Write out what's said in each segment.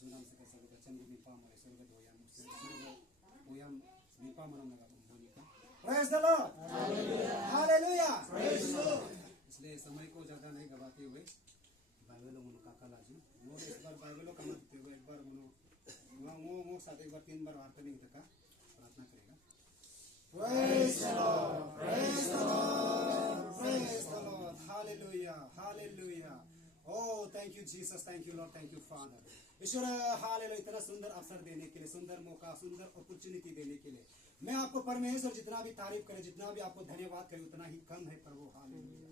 sunam se kasa bachan ko mipa mare surga doyam surga doyam mipa manam naga bonika. Praise the Lord. Hallelujah. Praise the Lord. इसलिए समय को ज़्यादा नहीं गवाते हुए बाइबलों में काका लाजू वो एक बार बाइबलों का मत हुए एक बार वो साथ एक बार 3 बार वार्ता नहीं तक प्रार्थना करेगा. Praise the Lord. Praise the Lord. Praise the Lord. Hallelujah. Hallelujah. Oh, thank you Jesus. Thank you Lord. Thank you Father. Ishwar hallelujah इतना सुंदर अवसर देने के लिए, सुंदर मौका, सुंदर अपॉर्चुनिटी देने के लिए मैं आपको परमेश्वर जितना भी तारीफ करे, जितना भी आपको धन्यवाद करे उतना ही कम है प्रभु. हालेलुया.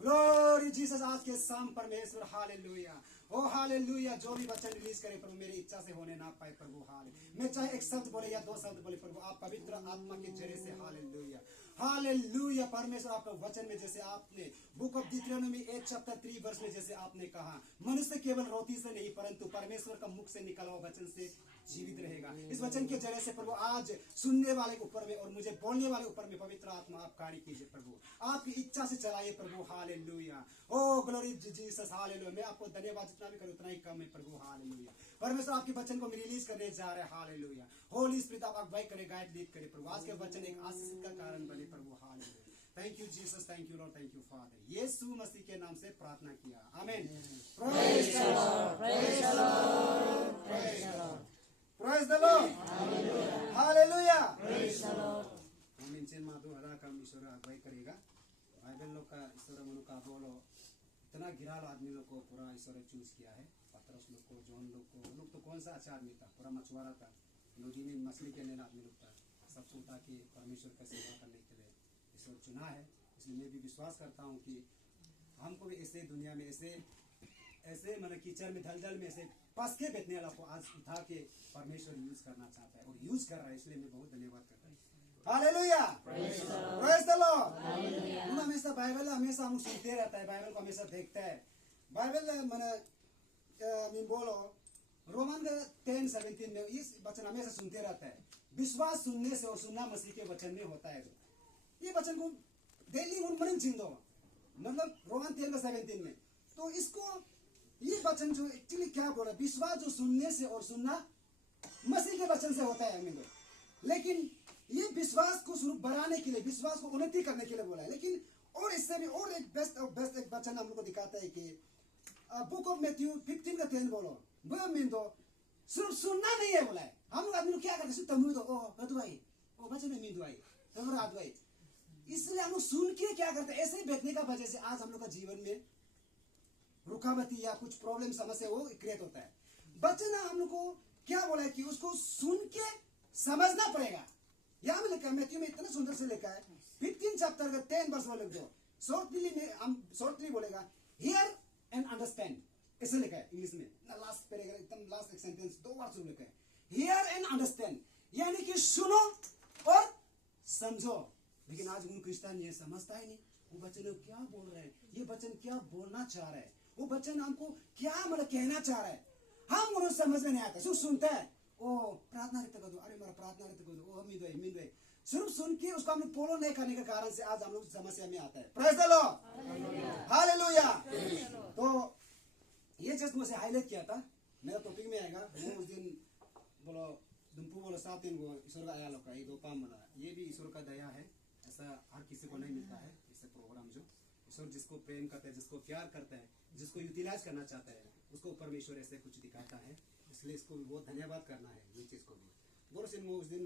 Glory Jesus. आज के शाम परमेश्वर हालेलुया. ओ हालेलुया. जो भी वचन रिलीज करे प्रभु मेरी इच्छा से होने ना पाए प्रभु. हालेलुया. मैं चाहे एक शब्द बोले या 2 शब्द बोले प्रभु आप पवित्र आत्मा के जरिए से हालेलुया. हालेलुया. परमेश्वर आपका वचन में जैसे आपने बुक ऑफ डिट्रोनॉमी 8:3 में जैसे आपने कहा मनुष्य केवल रोटी से नहीं परंतु परमेश्वर का मुख से निकला हुआ वचन से जीवित रहेगा. इस वचन के जरिए से प्रभु आज सुनने वाले के ऊपर में और मुझे बोलने वाले ऊपर में पवित्र आत्मा आप कार्य कीजिए प्रभु. आपकी इच्छा से चलाइए प्रभु. हालेलुया. ओ ग्लोरी जीसस. हालेलुया. मैं आपको धन्यवाद जितना भी करूं उतना ही कम है प्रभु. हालेलुया. परमेश्वर आपके वचन को रिलीज करने जा रहे हैं. हालेलुया. होली स्पिरिट आप अगुवाई करे, गाइड लीड करे प्रभु. आज के वचन एक आशीष का कारण बने प्रभु. Hallelujah. Thank you Jesus. Thank you lord. Thank you father. यीशु मसीह के नाम से प्रार्थना किया. आमीन. Praise the lord. Praise the lord. Praise the lord. Praise the Lord. Hallelujah. Praise the Lord. हम इनसे माधु हरा काम ईश्वर अगुवाई करेगा. बाइबल लोग का ईश्वर मनु का बोलो इतना घिराल आदमी लोग को पूरा ईश्वर चूज किया है. पतरस लोग को, जॉन लोग को, लोग तो कौन सा अच्छा आदमी था, पूरा मछुआरा था, नदी में मछली के लेना आदमी लोग था. सब सोचा कि परमेश्वर का सेवा करने के लिए ईश्वर चुना है. इसलिए मैं भी विश्वास करता हूँ कि हमको भी ऐसे दुनिया में ऐसे मतलब कीचड़ में दलदल में ऐसे फंस के बैठने वाला को आज उठा के परमेश्वर यूज करना चाहता है और यूज कर रहा है. इसलिए मैं बहुत धन्यवाद करता हूँ. हालेलुया. Praise the Lord. हम हमेशा बाइबल हमेशा हम सुनते रहता है, बाइबल को हमेशा देखता है. बाइबल मैं बोलो रोमन 10:17 में इस वचन हमेशा सुनते रहता है. विश्वास सुनने से और सुनना मसीह के वचन में होता है. ये वचन को डेली मन चिंदो मतलब रोमन 10:17 में. तो इसको ये वचन जो एक्चुअली क्या बोला, विश्वास जो सुनने से और सुनना मसीह के वचन से होता है हमें. लेकिन ये विश्वास को स्वरूप बढ़ाने के लिए, विश्वास को उन्नति करने के लिए बोला है. लेकिन और इससे भी और एक बेस्ट एक वचन हम लोग को दिखाता है कि बुक ऑफ मैथ्यू 15:10 बोलो वो मीन दो सिर्फ सुनना नहीं है बोला है. हम लोग आदमी लोग क्या करते हैं, तमु दो ओ बदवाई ओ वचन में मीन दुआई हमरा अदवाई. इसलिए हम लोग सुन के क्या करते हैं, ऐसे ही बैठने का वजह से आज हम लोग का जीवन में रुकावटी या कुछ प्रॉब्लम समस्या वो क्रिएट होता है. वचन हम लोग को क्या बोला है कि उसको सुन के समझना पड़ेगा. यहाँ में लिखा है मैथ्यू में इतना सुंदर से लिखा है 15 चैप्टर का 10 लिख दो. शॉर्टली में हम शॉर्टली बोलेगा हियर एंड अंडरस्टैंड ऐसे लिखा है इंग्लिश में. लास्ट पैराग्राफ एकदम लास्ट एक सेंटेंस 2 वर्ड से लिखा है हियर एंड अंडरस्टैंड, यानी कि सुनो और समझो. लेकिन आज उन क्रिश्चियन ये समझता ही नहीं वो वचन क्या बोल रहे हैं, ये वचन क्या बोलना चाह रहा है, वो वचन हमको क्या मतलब कहना चाह रहा है. हम उन्हें समझ में नहीं आता. सिर्फ सुनता है ओ प्रार्थना करते कर दो, अरे मेरा प्रार्थना करते कर दो, ओ मिद सिर्फ सुन के उसको हम लोग फॉलो नहीं करने के कारण से आज हम लोग समस्या में आता है. Praise the Lord. हालेलुया. तो ये जस्ट मुझे हाईलाइट किया था. मेरा टॉपिक में आएगा वो उस दिन बोलो दुम्पू बोलो 7 दिन को ईश्वर का आया लोग का ये 2 काम बना. ये भी ईश्वर का दया है. ऐसा हर किसी को नहीं मिलता है. इससे प्रोग्राम जो ईश्वर जिसको प्रेम करता है, जिसको प्यार करता है, जिसको यूटिलाइज करना चाहता है उसको परमेश्वर ऐसे कुछ दिखाता है. इसलिए इसको भी बहुत धन्यवाद करना है. ये चीज को भी बोलो सिंह उस दिन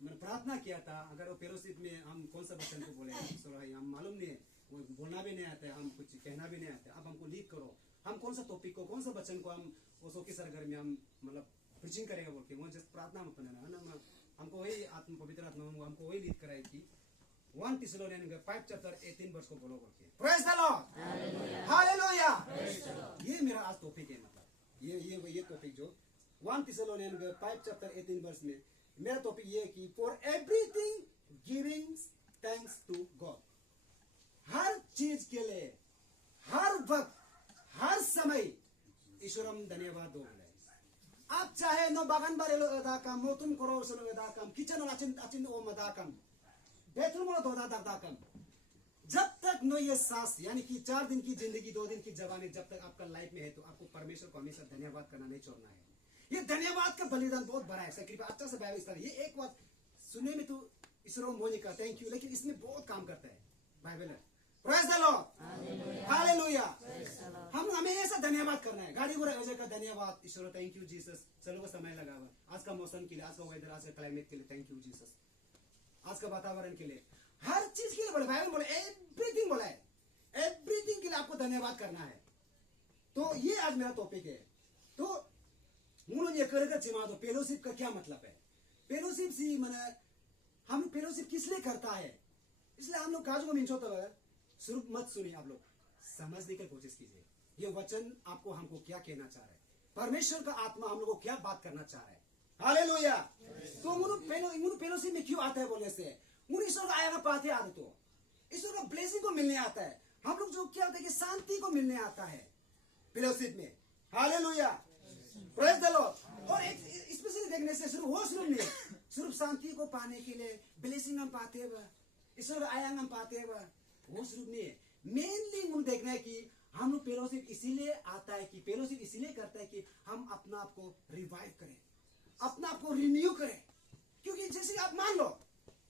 मैंने प्रार्थना किया था. अगर वो फेलोशिप में हम कौन सा वचन को बोले हम मालूम नहीं है, वो बोलना भी नहीं आता है, हम कुछ कहना भी नहीं आता है. अब हमको लीड करो, हम कौन सा टॉपिक को कौन सा वचन को हम उसो के सरगर्मी हम मतलब प्रीचिंग करेगा बोल के वो जस्ट प्रार्थना में अपना है ना. हमको वही आत्मा पवित्र आत्मा हमको वही लीड कराए कि 1 Thessalonians 5:18 को बोलो बोल के. Praise the Lord. हालेलुया. ये मेरा आज टॉपिक है. मतलब ये टॉपिक जो 1 Thessalonians 5:18 में मेरा टॉपिक ये है कि for everything giving thanks to God. हर चीज के लिए हर वक्त हर समय ईश्वर हम धन्यवाद दो. आप चाहे नो बागान बारे लो एदा काम मोतुम करो सलो एदा काम किचन और अचिन ओ मदा काम बेथुम और दोदा दादा काम. जब तक नो ये सांस यानी कि 4 दिन की जिंदगी 2 दिन की जवानी जब तक आपका लाइफ में है तो आपको परमेश्वर को हमेशा धन्यवाद करना नहीं छोड़ना है. ये धन्यवाद का बलिदान बहुत बड़ा है। कृपया अच्छा से बाइबल स्टडी, ये एक बात सुनने में तो ईश्वर को बोलने का थैंक यू, लेकिन इसमें बहुत काम करता है बाइबल है। Praise the Lord, hallelujah. हम हमेशा धन्यवाद करना है। गाड़ी घोड़ा वजह का धन्यवाद ईश्वर, थैंक यू जीसस। चलो को समय लगा हुआ, आज का मौसम के लिए, आज का वेदर, आज का क्लाइमेट के लिए थैंक यू जीसस। आज का वातावरण के लिए, हर चीज के लिए बोले बाइबल बोले, एवरीथिंग बोला है, एवरीथिंग के लिए आपको धन्यवाद करना है। तो ये आज मेरा टॉपिक है। तो मुझे ये करेगा चिमा दो, फेलोशिप का क्या मतलब है? फेलोशिप सी मैंने हम फेलोशिप किस लिए करता है, इसलिए हम लोग काजू को मिंचो तो सिर्फ मत सुनिए, आप लोग समझने की कोशिश कीजिए। ये वचन आपको हमको क्या कहना चाह रहा है, परमेश्वर का आत्मा हम लोग को क्या बात करना चाह रहा है। हालेलुया। तो मुझे फेलोशिप में क्यों आता है बोलने से, मुझे ईश्वर का आया पाते आते तो ईश्वर का ब्लेसिंग को मिलने आता है। हम लोग जो क्या होता है कि शांति को मिलने आता है फेलोशिप में। Hallelujah, praise the Lord. और एक स्पेशली देखने से सिर्फ वो सिर्फ नहीं, सिर्फ शांति को पाने के लिए ब्लेसिंग हम पाते हैं, ईश्वर का आया हम पाते हैं, वो सिर्फ नहीं है। मेनली मुझे देखना है कि हम लोग फेलोशिप इसीलिए आता है, कि फेलोशिप इसीलिए करता है कि हम अपना आप को रिवाइव करें, अपना आप को रिन्यू करें। क्योंकि जैसे आप मान लो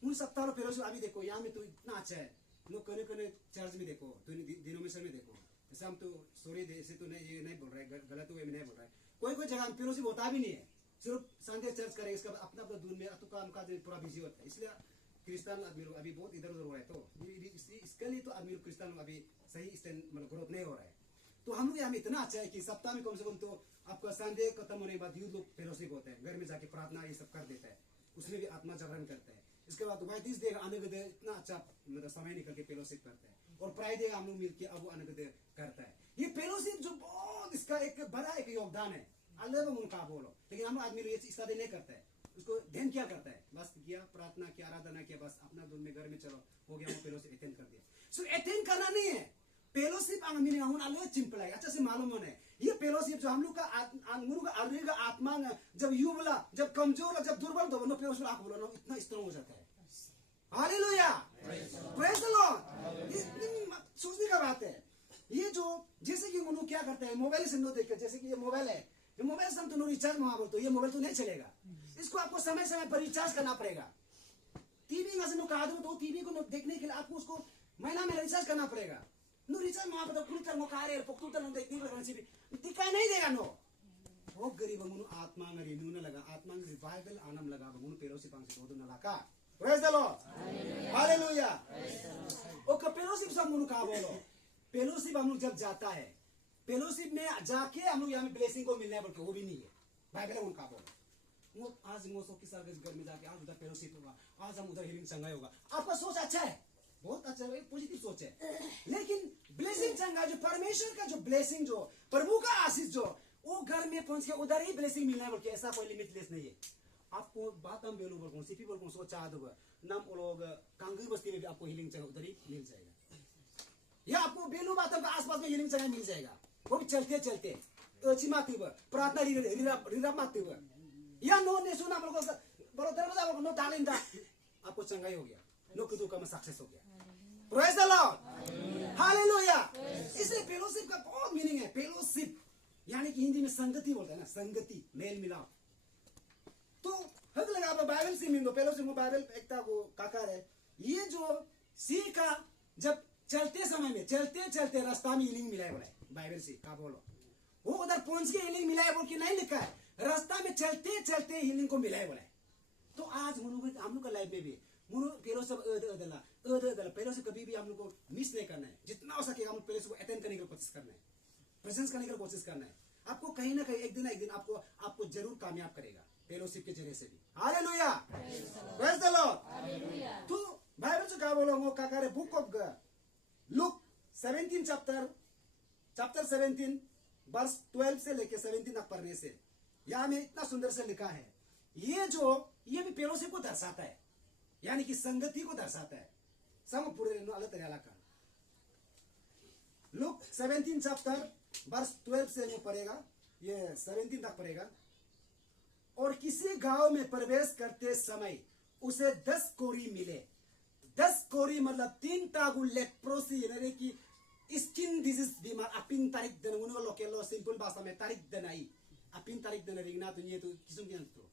उन सप्ताह फेलोशिप अभी देखो यहाँ में तो इतना अच्छा है, लोग कने कने चर्च में देखो, डिनोमिनेशन में देखो, जैसे हम तो सॉरी ऐसे तो नहीं, ये नहीं बोल रहे, गलत वे में नहीं बोल रहे, कोई कोई जगह फेलोशिप होता भी नहीं है, सिर्फ संडे चर्च करें, इसका अपना अपना दूर में तो काम का पूरा बिजी होता है। इसलिए क्रिस्तान आदमी लोग अभी बहुत इधर उधर हो रहे हैं। तो इसके लिए तो आदमी क्रिस्तान लोग अभी सही स्टैंड मतलब ग्रोथ नहीं हो रहा है। तो हम लोग यहाँ इतना अच्छा है कि सप्ताह में कम से कम तो आपका संडे खत्म होने के बाद यूथ लोग फेलोशिप होते हैं, घर में जाके प्रार्थना ये सब कर देता है, उसमें भी आत्मा जागरण करता है। इसके बाद भाई 30 देर आने के इतना अच्छा मतलब समय निकल के फेलोशिप करते हैं, और प्राय देर हम लोग मिलकर अब आने के करता है। ये फेलोशिप जो बहुत इसका एक बड़ा एक योगदान है, अल्लाह उनका बोलो, लेकिन हम आदमी लोग इसका नहीं करता है। उसको ध्यान क्या करता है, बस किया प्रार्थना किया आराधना किया, बस अपना दूर में घर में चलो हो गया, वो फेलोशिप अटेंड कर दिया। सो अटेंड करना नहीं है फेलोशिप आंगमिनी आउन अल्लाह चिंपल है। अच्छा से मालूम होने ये फेलोशिप जो हम लोग का आत्मा जब युवला जब कमजोर जब दुर्बल तो फेलोशिप आंख बोलो इतना स्ट्रांग हो जाता है। Hallelujah, praise the Lord. ये सोचने का बात है। ये जो जैसे कि उन्होंने क्या करते हैं, मोबाइल से नो देख कर, जैसे कि ये मोबाइल है, ये मोबाइल से हम तो नो रिचार्ज वहां बोलते, ये मोबाइल तो नहीं चलेगा, इसको आपको समय समय पर रिचार्ज करना पड़ेगा। टीवी में से कहा दो तो टीवी को देखने के लिए आपको उसको महीना में रिचार्ज करना पड़ेगा। नो रिचार्ज वहां पर कुल कर कार्य पक्तू तर देखने को दिखाई नहीं देगा। नो वो गरीब मुनु आत्मा में रिन्यू न लगा, आत्मा में रिवाइवल आनंद लगा, मुनु फेलोशिप से दो न लगा। Praise the Lord, hallelujah. ओ फेलोशिप सब मुनु कहा बोलो, फेलोशिप हम लोग जब जाता है, फेलोशिप में जाके हम लोग यहाँ ब्लेसिंग को मिलना है बोलते वो भी नहीं है। बाइबल उनका बोलो वो आज मौसम के साथ घर में जाके आज उधर फेलोशिप होगा, आज हम उधर हीलिंग चंगाई होगा। आपका सोच अच्छा है, बहुत अच्छा है, पॉजिटिव सोच है, लेकिन ब्लेसिंग चंगा जो परमेश्वर का जो ब्लेसिंग जो प्रभु का आशीष जो वो घर में पहुंच के उधर ही ब्लेसिंग मिलना है बोल के ऐसा कोई लिमिटलेस नहीं है। आपको बात हम बेलू बोल सिपी बोल सोचा दो नम लोग कांगरी बस्ती में भी आपको हीलिंग चंगा उधर ही मिल जाएगा, या आपको बेलू बातों का आसपास में हीलिंग चंगा मिल जाएगा, वो भी चलते चलते चिमाती प्रार्थना रिरा मारती हुआ, या नो ने सुना बोलो दरवाजा नो डालिंदा आपको चंगाई हो गया, नो कुछ का में सक्सेस हो गया। Praise the Lord, hallelujah. इसलिए फेलोशिप का बहुत मीनिंग है। फेलोशिप यानी कि हिंदी में संगति बोलते हैं ना, संगति मेल मिलाप। तो हक लगा बाइबल से मिलो फेलोशिप बाइबल एकता को काकार है। ये जो सी का जब चलते समय में चलते चलते रास्ता में हीलिंग मिला है बोला बाइबल से का बोलो, वो उधर पहुंच के हीलिंग मिला है बोल के नहीं लिखा है, रास्ता में चलते चलते हीलिंग को मिला है बोला। तो आज हम लोग का लाइफ में भी फेलोशिप फेलोशिप कभी भी हम लोग को मिस नहीं करना है। जितना हो सके हम लोग फेलोशिप को अटेंड करने की कोशिश करना है, प्रेजेंस करने की कोशिश करना है। आपको कहीं ना कहीं एक दिन आपको जरूर कामयाब करेगा फेलोशिप के जरिए से भी। Hallelujah, praise the Lord. तो बाइबल से क्या बोलो क्या करे, book of Luke 17 chapter 17 verse 12 से लेके 17 तक पढ़ने से यहाँ में इतना सुंदर से लिखा है। ये भी फेलोशिप को दर्शाता है, यानी कि संगति को दर्शाता है। सम पूरे अलग तरह का लुक 17 चैप्टर वर्स 12 से वो पढ़ेगा, ये 17 तक पढ़ेगा। और किसी गांव में प्रवेश करते समय उसे 10 कोरी मिले। 10 कोरी मतलब 3 टागु लेप्रोसी यानी कि स्किन डिजीज बीमार अपिन तारीख देना लोकेलो सिंपल भाषा में तारीख देनाई अपिन तारीख दिन रिंगना तो ये तो किस्म के तो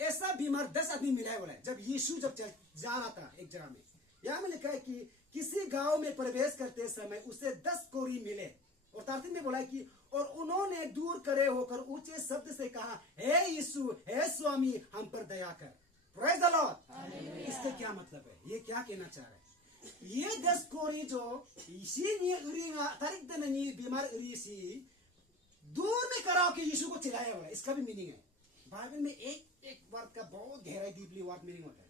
ऐसा बीमार 10 आदमी मिला है बोला है। जब यीशु जब जा रहा था एक जगह में, यहाँ में लिखा है कि किसी गांव में प्रवेश करते समय उसे 10 कोढ़ी मिले और 33 में बोला है कि और उन्होंने दूर करे होकर ऊंचे शब्द से कहा, हे यीशु, हे स्वामी, हम पर दया कर। Praise the Lord. इसका क्या मतलब है? ये क्या कहना चाह रहा है? ये 10 कोढ़ी जो इसी तारीख दिन बीमार सी दूर में कराओ के यीशु को चिल्लाया बोला, इसका भी मीनिंग है। बाइबल में एक वर्ड का बहुत गहराई डीपली वर्ड मीनिंग होता है।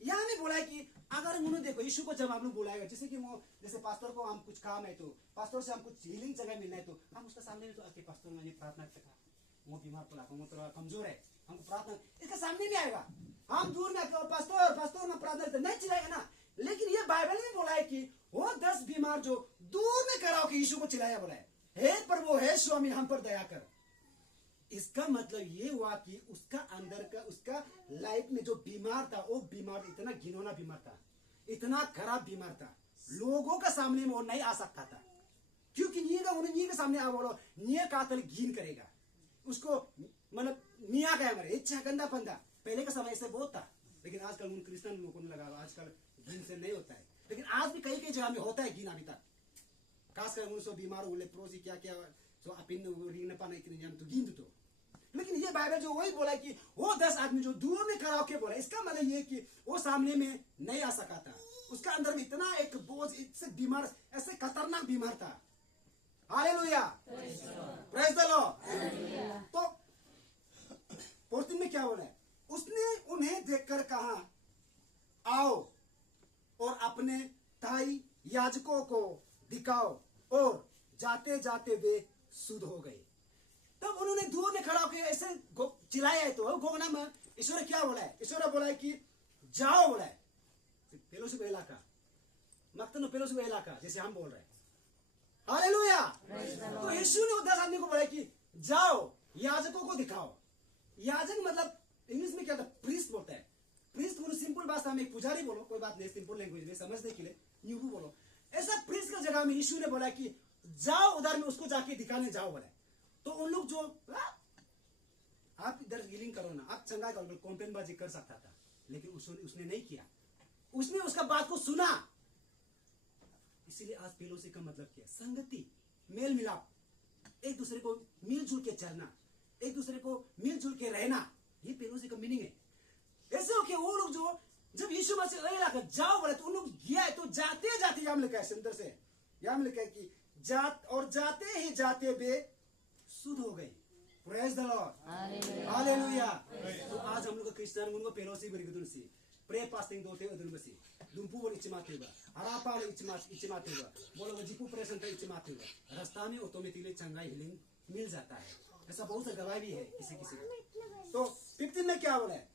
यहाँ में बोला है कि अगर उन्होंने देखो यीशु को जब हम लोग बुलाएगा, जैसे कि वो जैसे पास्टर को हम कुछ काम है तो पास्टर से हम कुछ हीलिंग जगह मिलना है तो हम उसका सामने तो आके पास्टर मैंने प्रार्थना करता, वो बीमार पड़ा, वो थोड़ा कमजोर है, हमको प्रार्थना इसका सामने नहीं आएगा। हम दूर में आके पास्टर में प्रार्थना करते नहीं चिल्लाएगा ना। लेकिन ये बाइबल में बोला है कि वो 10 बीमार जो दूर में कराओ के यीशु को चिल्लाया बोला है, हे प्रभु, हे स्वामी, हम पर दया कर। इसका मतलब ये हुआ कि उसका अंदर का उसका लाइफ में जो बीमार था, वो बीमार इतना घिनौना बीमार था, इतना खराब बीमार था, लोगों का सामने में वो नहीं आ सकता था। क्योंकि नी के सामने आ बोलो नी कातल घिन करेगा उसको, मतलब निया का हमारे इच्छा गंदा फंदा। पहले का समय से बहुत था, लेकिन आजकल उन क्रिश्चियन लोगों ने लगा आजकल घिन से नहीं होता है, लेकिन आज भी कई जगह में होता है घिन अभी तक। खासकर उन सब बीमार हो लेप्रोसी क्या क्या तो अपिन रिंग न पाने के तो गिन तो। लेकिन ये बाइबल जो वही बोला कि वो 10 आदमी जो दूर में खड़ा होकर बोला, इसका मतलब ये कि वो सामने में नहीं आ सका था। उसका अंदर में इतना एक बोझ, इससे बीमार, ऐसे खतरनाक बीमार था। Hallelujah, praise the Lord. तो 14 में क्या बोला है? उसने उन्हें देखकर कहा, आओ और अपने ताई याजकों को दिखाओ, और जाते जाते वे शुद्ध हो गए। तब उन्होंने दूर में खड़ा होकर ऐसे चिल्लाया है। तो गोगना में ईश्वर क्या बोला है? ईश्वर बोला है कि जाओ, बोला है पेलोसु इलाका मक्तनो पेलोसु इलाका, जैसे हम बोल रहे हैं। हालेलुया। तो यीशु ने 10 आदमी को बोला कि जाओ याजकों को दिखाओ। याजक मतलब इंग्लिश में क्या था? प्रीस्ट बोलता है। प्रीस्ट बोलो सिंपल भाषा में पुजारी बोलो, कोई बात नहीं, सिंपल लैंग्वेज में समझने के लिए न्यूबू बोलो। ऐसा प्रीस्ट का जगह में यीशु ने बोला कि जाओ उधर में उसको जाके दिखाने जाओ बोला। तो उन लोग जो आप इधर हीलिंग करो ना, आप चंगा करो, कॉम्पेनबाजी कर सकता था, लेकिन उसने नहीं किया। उसने उसका बात को सुना। इसीलिए आज पेलोसी का मतलब क्या? संगति, मेल मिलाप, एक दूसरे को मिलजुल के चलना, एक दूसरे को मिलजुल के रहना, ये पेलोसी का मीनिंग है। ऐसे हो के वो लोग जो जब यीशु मसीह इलाका जाओ बोले तो उन लोग गया। तो जाते जाते यहाँ लिखा है अंदर से, यहाँ लिखा है कि जाते ही जाते वे शुद्ध हो गए। Praise the Lord, hallelujah. तो आज हम लोग क्रिश्चियन उनको पेलोसी बरिगदुनसी प्रे पास्टिंग दोते उदुनबसी दुंपु बोल इचमातेगा हरापा इचमातेगा बोलो जीपू प्रेशन तो इचमातेगा। रास्ता में ऑटोमेटिकली चंगाई हीलिंग मिल जाता है। ऐसा बहुत सा गवाही भी है किसी किसी। तो 15 में क्या बोला है?